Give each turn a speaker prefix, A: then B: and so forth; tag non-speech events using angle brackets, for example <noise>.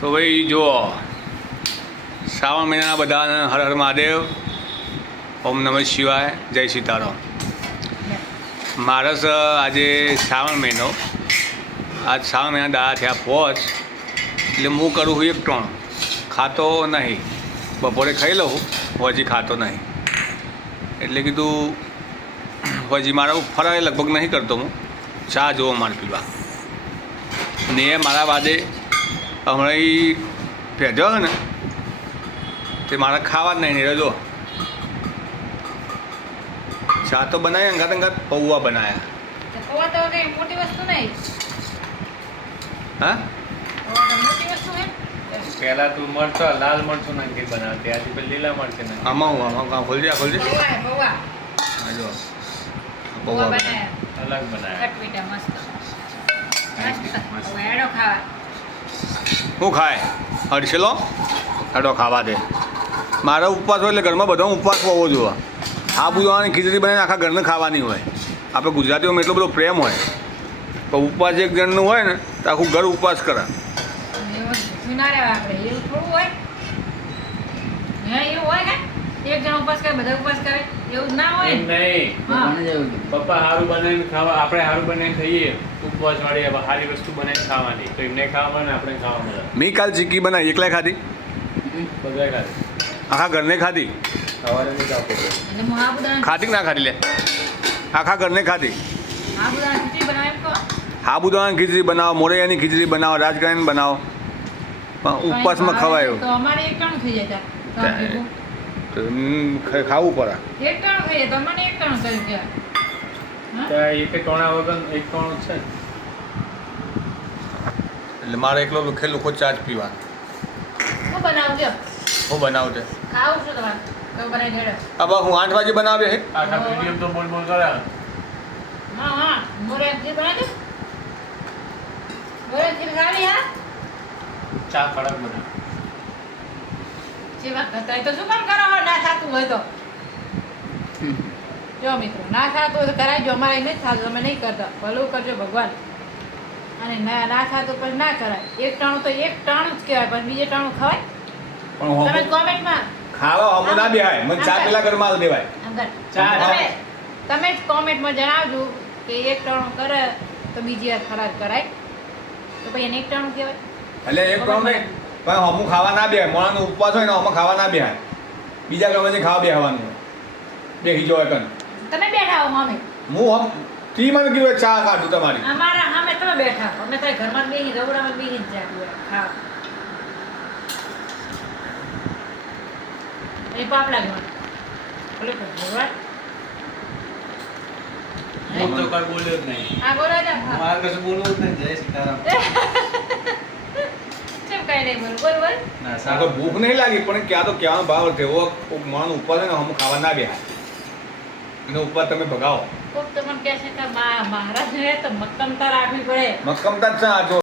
A: તો ભાઈ જુઓ, શ્રાવણ મહિનાના બધાને હર હર મહાદેવ, ઓમ નમઃ શિવાય, જય સીતારામ. મારસ આજે શ્રાવણ મહિનો, આજ શ્રાવણ મહિના દાડા થયા પહોંચ એટલે હું કરું છું એક ત્રણ ખાતો નહીં, બપોરે ખાઈ લઉં હજી ખાતો નહીં. એટલે કીધું હજી મારા ફરાય લગભગ નહીં કરતો હું, ચા જોવો મારે પીવા. ને એ મારા બાદે હમણાં એ ભેજો ને તે મારે ખાવા જ નહીં નહીં જો ચા તો બનાવી અંગાત અંગાત પૌવા બનાવ્યા
B: પૌવા તો કઈ મોટી વસ્તુ નહીં.
A: હા?
B: પૌવા તો
C: મરચો લાલ મરચું નાખી બનાવતી આજે પેલી લીલા મરચી નાખી.
A: આમાં હું આમાં કાં ખોલજે ખોલજે.
B: હા
A: જો
B: પૌવા.
A: પૌવા
C: અલગ બનાવ્યા
B: મસ્ત. મસ્ત. ખાવા.
A: શું ખાય. હડસેલો હેડો, ખાવા દે. મારો ઉપવાસ હોય એટલે ઘરમાં બધો ઉપવાસ હોવો જોઈએ. આબુ જોવાની ખીચડી બનાવીને આખા ઘરને ખાવાની હોય. આપણે ગુજરાતીઓમાં એટલો બધો પ્રેમ હોય. તો ઉપવાસ એક જણનું હોય ને, તો આખું ઘર ઉપવાસ કરે
B: એવું જૂના રહેવા આપણે એવું થોડું હોય હે એવું હોય કે એક જણ ઉપવાસ કરે બધા ઉપવાસ કરે એવું ના હોય?
C: એમ નહીં. પપ્પા સારું બનાવીને ખાવા આપણે સારું બનાવીને ખાઈએ. ઉપવાસ વાળી સારી વસ્તુ બનાવીને ખાવાની. તો એમને ખાવા મળે ને આપણે ખાવા મળે.
A: મેં કાલ ચીકી બનાવી એકલા ખાધી?
C: બધા ખાધી.
A: આખા ઘરને ખાધી? ખાધી ના ખાધી લે? આખા ઘરને ખાધી?
B: સાબુદાણા ખીચડી બનાવે
A: મોરૈયાની ખીચડી બનાવો રાજગરાની બનાવો. પણ ઉપવાસમાં ખવાય
B: તો. તો.
A: તો ખ- ખાવું પડે.
B: એક ટણું ખાઈએ તો અમને એક ટણું કર્યું કે
C: ત્યાં એક ટોણા વગર એક ટોણું છે.
A: એટલે મારે એકલો ખેલું લુખો ચા જ પીવા.
B: હું બનાવજો
A: હું બનાવજે.
B: ખાવું છું તમારે. કયું બનાવી દેડો.
A: હવે હું આઠ વાગે બનાવે હે?
C: આખા વીડિયો તો બોલ બોલ કરે.
B: હા હા. મોરે જે બનાવી મોરે જે ખાવી હા?
C: ચા કડક બને
B: જેવા કરતા તો શું કામ કરો ના થતું હોય તો. જો મિત્રો ના ખાતું હોય તો કરાવજો અમારે નથી થતું અમે નહીં કરતા. ભલું કરજો ભગવાન. અને ના ના ખાતું પણ ના કરાય. એક ટાણું તો એક ટાણું જ કહેવાય પણ બીજે ટાણું ખવાય?
A: પણ
B: તમે કોમેન્ટમાં
A: ખાવા હમું ના બેહાય. મને ચા પેલા ઘરમાં દેવાય
C: ચા
B: તમે તમે જ કોમેન્ટમાં જણાવજો કે એક ટાણું કરે તો બીજી વાર ખરાબ કરાય. તો પછી એને એક ટાણું કહેવાય.
A: એટલે એક ટાણું નહીં પણ હમું ખાવા ના બેહાય. મોણાનો ઉપવાસ હોય ને હમું ખાવા ના બેહાય. બીજા ગામે ખાવા બેહવાનું. બેહી જો એકન
B: તમે બેઠા હો મમ્મી
A: હું હમ તી મને કીધું ચા કાઢું તમારી.
B: અમારા સામે તમે બેઠા હો. અમે તો ઘરમાં બેહી રવડામાં બેહી જ હા એ પાપ લાગ્યો બોલે ભગવાન.
C: હું તો કઈ બોલ્યો જ નહીં.
B: આ બોલો જ
C: મારે કશું બોલવું જ નહીં જય સીતારામ. <laughs> ના
A: ભૂખ નહીં લાગી પણ ક્યાં તો કહેવાનો ભાવ તેવો માણસ ઉપર છે ને અમુક ખાવા ના બેહાય. એનો ઉપર તમે ભગાવો.
B: કોક તો મને કહે છે કે મહારાજ મહારાજને તો મક્કમતા રાખવી પડે.
A: મક્કમતા જ છે આ જો.